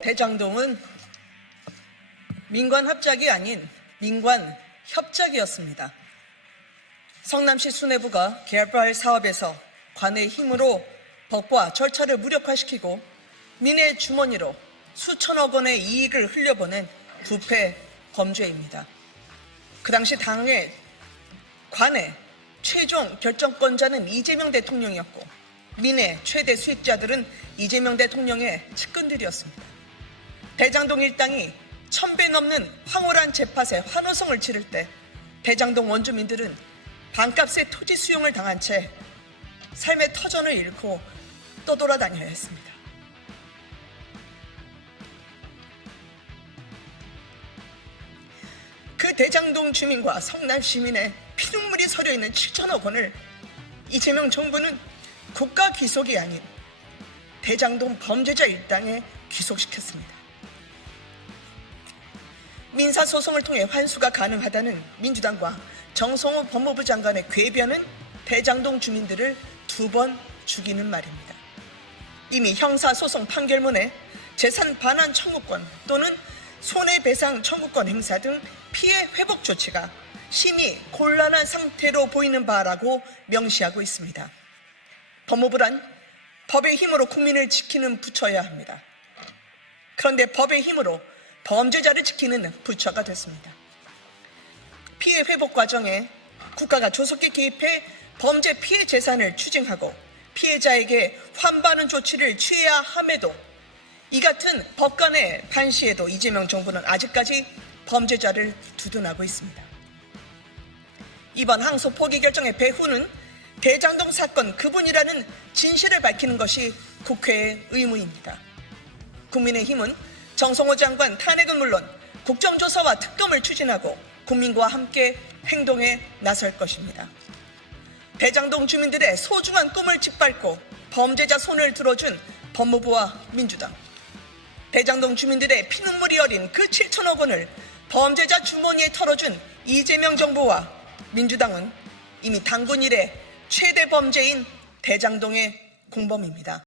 대장동은 민관 합작이 아닌 민관 협작이었습니다. 성남시 수뇌부가 개발 사업에서 관의 힘으로 법과 절차를 무력화시키고 민의 주머니로 수천억 원의 이익을 흘려보낸 부패 범죄입니다. 그 당시 당의 관의 최종 결정권자는 이재명 대통령이었고 민의 최대 수익자들은 이재명 대통령의 측근들이었습니다. 대장동 일당이 천 배 넘는 황홀한 재팟에 환호성을 치를 때 대장동 원주민들은 반값의 토지 수용을 당한 채 삶의 터전을 잃고 떠돌아다녀야 했습니다. 그 대장동 주민과 성남 시민의 피눈물이 서려 있는 7천억 원을 이재명 정부는 국가 귀속이 아닌 대장동 범죄자 일당에 귀속시켰습니다. 민사소송을 통해 환수가 가능하다는 민주당과 정성호 법무부 장관의 궤변은 대장동 주민들을 두 번 죽이는 말입니다. 이미 형사소송 판결문에 재산 반환 청구권 또는 손해배상 청구권 행사 등 피해 회복 조치가 심히 곤란한 상태로 보이는 바라고 명시하고 있습니다. 법무부란 법의 힘으로 국민을 지키는 부처여야 합니다. 그런데 법의 힘으로 범죄자를 지키는 부처가 됐습니다. 피해 회복 과정에 국가가 조속히 개입해 범죄 피해 재산을 추징하고 피해자에게 환반하는 조치를 취해야 함에도 이 같은 법관의 반시에도 이재명 정부는 아직까지 범죄자를 두둔하고 있습니다. 이번 항소 포기 결정의 배후는 대장동 사건 그분이라는 진실을 밝히는 것이 국회의 의무입니다. 국민의힘은 정성호 장관 탄핵은 물론 국정조사와 특검을 추진하고 국민과 함께 행동에 나설 것입니다. 대장동 주민들의 소중한 꿈을 짓밟고 범죄자 손을 들어준 법무부와 민주당. 대장동 주민들의 피눈물이 어린 그 7천억 원을 범죄자 주머니에 털어준 이재명 정부와 민주당은 이미 당군 일의 최대 범죄인 대장동의 공범입니다.